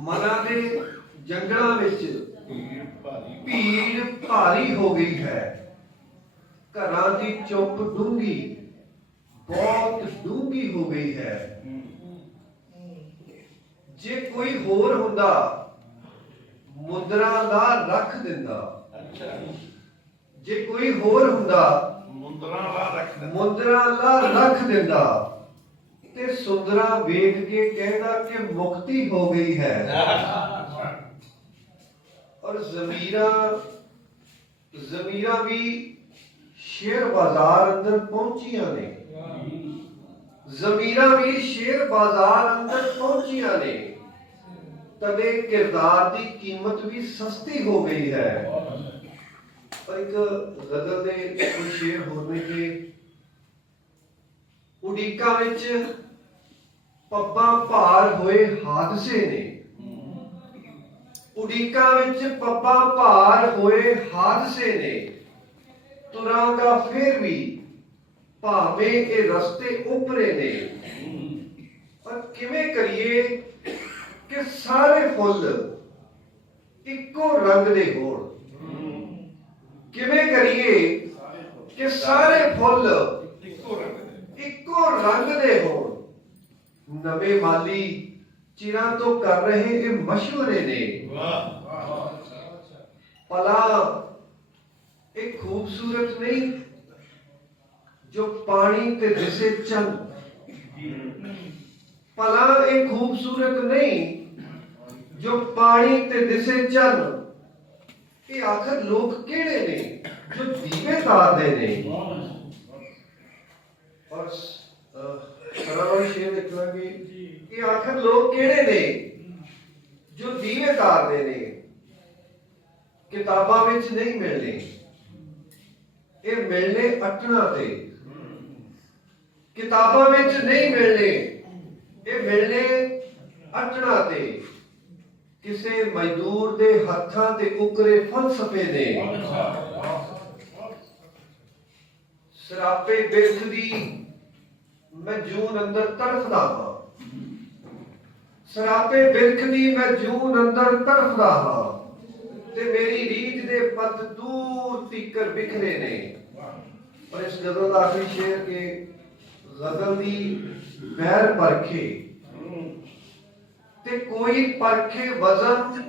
ਮਨਾਂ ਦੇ ਜੰਗਲਾਂ ਵਿੱਚ ਭੀੜ ਭਾਰੀ ਹੋ ਗਈ ਹੈ। ਘਰਾਂ ਦੀ ਚੁੱਪ ਡੂੰਗੀ ਬਹੁਤ ਡੂੰਗੀ ਹੋ ਗਈ ਹੈ। ਜੇ ਕੋਈ ਹੋਰ ਹੁੰਦਾ ਮੁੰਦਰਾ ਲਾ ਰੱਖ ਦਿੰਦਾ। ਜੇ ਕੋਈ ਹੋਰ ਹੁੰਦਾ ਮੁੰਦਰਾ ਲਾ ਰੱਖ ਦਿੰਦਾ। ਮੁੰਦਰਾ ਲਾ ਰੱਖ ਦਿੰਦਾ। ਤੇ ਸੁੰਦਰਾ ਵੇਖ ਕੇ ਕਹਿੰਦਾ ਕਿ ਮੁਕਤੀ ਹੋ ਗਈ ਹੈ ਔਰ ਜ਼ਮੀਰਾ ਜ਼ਮੀਰਾ ਵੀ ਸ਼ੇਰ ਬਾਜ਼ਾਰ ਅੰਦਰ ਪਹੁੰਚੀਆਂ ਨੇ ਜ਼ਮੀਰਾ ਵੀ ਸ਼ੇਰ ਬਾਜ਼ਾਰ ਅੰਦਰ ਪਹੁੰਚੀਆਂ ਨੇ ਤਦੇ ਕਿਰਦਾਰ ਦੀ ਕੀਮਤ ਵੀ ਸਸਤੀ ਹੋ ਗਈ ਹੈ ਪਰ ਇੱਕ ਗਜ਼ਲ ਦੇ ਕੋਈ ਸ਼ੇਰ ਹੋਰ ਨੇ ਕਿ ਉਡੀਕਾ ਵਿੱਚ ਪੱਬਾਂ ਭਾਰ ਹੋਏ ਹਾਦਸੇ ਨੇ। ਉਡੀਕਾ ਵਿੱਚ ਪੱਬਾਂ ਭਾਰ ਹੋਏ ਹਾਦਸੇ ਨੇ। ਤੁਰਾਂਗਾ ਫੇਰ ਵੀ ਭਾਵੇਂ ਇਹ ਰਸਤੇ ਉਪਰੇ ਨੇ। ਪਰ ਕਿਵੇਂ ਕਰੀਏ ਕਿ ਸਾਰੇ ਫੁੱਲ ਇੱਕੋ ਰੰਗ ਦੇ ਹੋਣ? ਕਿਵੇਂ ਕਰੀਏ ਕਿ ਸਾਰੇ ਫੁੱਲ ਇੱਕੋ ਰੰਗ ਦੇ ਇੱਕੋ ਰੰਗ ਦੇ ਹੋਣ? ਨਵੇਂ ਮਾਲੀ ਚਿਰਾਂ ਤੋਂ ਕਰ ਰਹੇ ਇਹ ਮਸ਼ਵਰੇ ਨੇ ਵਾਹ ਪਲਾ ਇਹ ਖੂਬਸੂਰਤ ਨਹੀਂ ਜੋ ਪਾਣੀ ਤੇ ਦਿਸੇ ਚੰਦ ਪਲਾ ਇਹ ਖੂਬਸੂਰਤ ਨਹੀਂ ਜੋ ਪਾਣੀ ਤੇ ਦਿਸੇ ਚੰਦ ਇਹ ਆਖਰ ਲੋਕ ਕਿਹੜੇ ਨੇ ਜੋ ਦੀਵੇ ਤਾਰਦੇ ਨੇ ਔਰ ਸਰਾਵਰ ਸ਼ੇਰ ਲਿਖਾਂਗੇ ਇਹ ਆਖਰ ਲੋਕ ਕਿਹੜੇ ਨੇ? ਜੋ ਦੀਵੇ ਤਾਰਦੇ ਨੇ। ਕਿਤਾਬਾਂ ਵਿੱਚ ਨਹੀਂ ਮਿਲਣੇ ਇਹ ਮਿਲਣੇ ਅਟਣਾ ਤੇ। ਕਿਤਾਬਾਂ ਵਿੱਚ ਨਹੀਂ ਮਿਲਣੇ ਇਹ ਮਿਲਣੇ ਅਟਣਾ ਤੇ। ਕਿਸੇ ਮਜ਼ਦੂਰ ਦੇ ਹੱਥਾਂ ਤੇ ਉਕਰੇ ਫਲਸਫੇ ਦੇ ਸਰਾਪੇ ਬਿਰਖ ਦੀ ਮੈਂ ਜੂਨ ਅੰਦਰ ਤੜਫਦਾ ਹਾਂ। ਸਰਾਪੇ ਬਿਰਖ ਦੀ ਮੈਂ ਜੂਨ ਅੰਦਰ ਤੜਫਦਾ ਹਾਂ। ਤੇ ਮੇਰੀ ਰੀਝ ਦੇ ਪੱਤ ਦੂਰ ਤੀਕਰ ਬਿਖਰੇ ਨੇ। ਪਰ ਇਸ ਗਜ਼ਲ ਦਾ ਆਖਰੀ ਸ਼ੇਰ ਕਿ ਗਜ਼ਲ ਦੀ ਬਹਿਰ ਪਰਖੇ। ਤੇ ਕੋਈ ਪਰਖੇ ਵਜ਼ਨ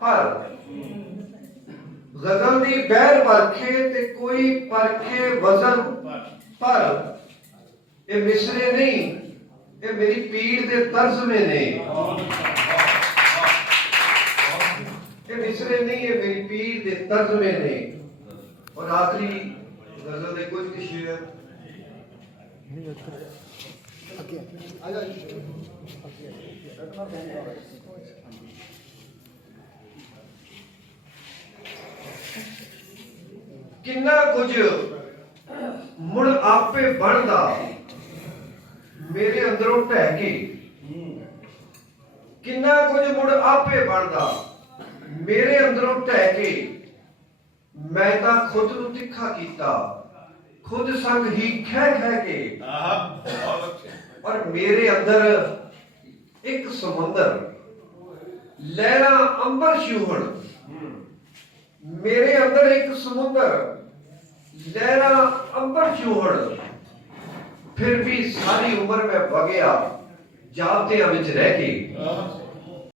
ਪਰ ਗਜ਼ਲ ਦੀ ਬਹਿਰ ਪਰਖੇ ਤੇ ਕੋਈ ਪਰਖੇ ਵਜ਼ਨ ਪਰ ਇਹ ਮਿਸਰੇ ਨਹੀਂ ਇਹ ਮੇਰੀ ਪੀੜ ਦੇ ਤਰਸਵੇਂ ਨੇ। ਇਹ ਮਿਸਰੇ ਨਹੀਂ, ਇਹ ਮੇਰੀ ਪੀੜ ਦੇ ਤਰਜ਼ਮੇ ਨੇ। ਔਰ ਆਖਰੀ ਗਜ਼ਲ ਦੇ ਕੁਝ ਕੁ ਸ਼ੇਰ ਕਿੰਨਾ ਕੁਝ ਮੁੜ ਆਪੇ ਬਣਦਾ। ਮੇਰੇ ਅੰਦਰੋਂ ਢਹਿ ਕੇ ਕਿੰਨਾ ਕੁਝ ਮੁੜ ਆਪੇ ਬਣਦਾ। ਮੇਰੇ ਅੰਦਰੋਂ ਢਹਿ ਕੇ ਮੈਂ ਤਾਂ ਖੁਦ ਨੂੰ ਤਿੱਖਾ ਕੀਤਾ। ਖੁਦ ਸੰਗ ਹੀ ਖਹਿ ਖਹਿ ਕੇ। ਔਰ ਮੇਰੇ ਅੰਦਰ ਇੱਕ ਸਮੁੰਦਰ ਲਹਿਰਾਂ ਅੰਬਰ ਛੂਹਣ ਮੇਰੇ ਅੰਦਰ ਇੱਕ ਸਮੁੰਦਰ ਲਹਿਰਾਂ ਅੰਬਰ ਛੂਹਣ ਫਿਰ ਵੀ ਸਾਰੀ ਉਮਰ ਮੈਂ ਵਗਿਆ ਜਾਪਤਿਆਂ ਵਿੱਚ ਰਹਿ ਕੇ।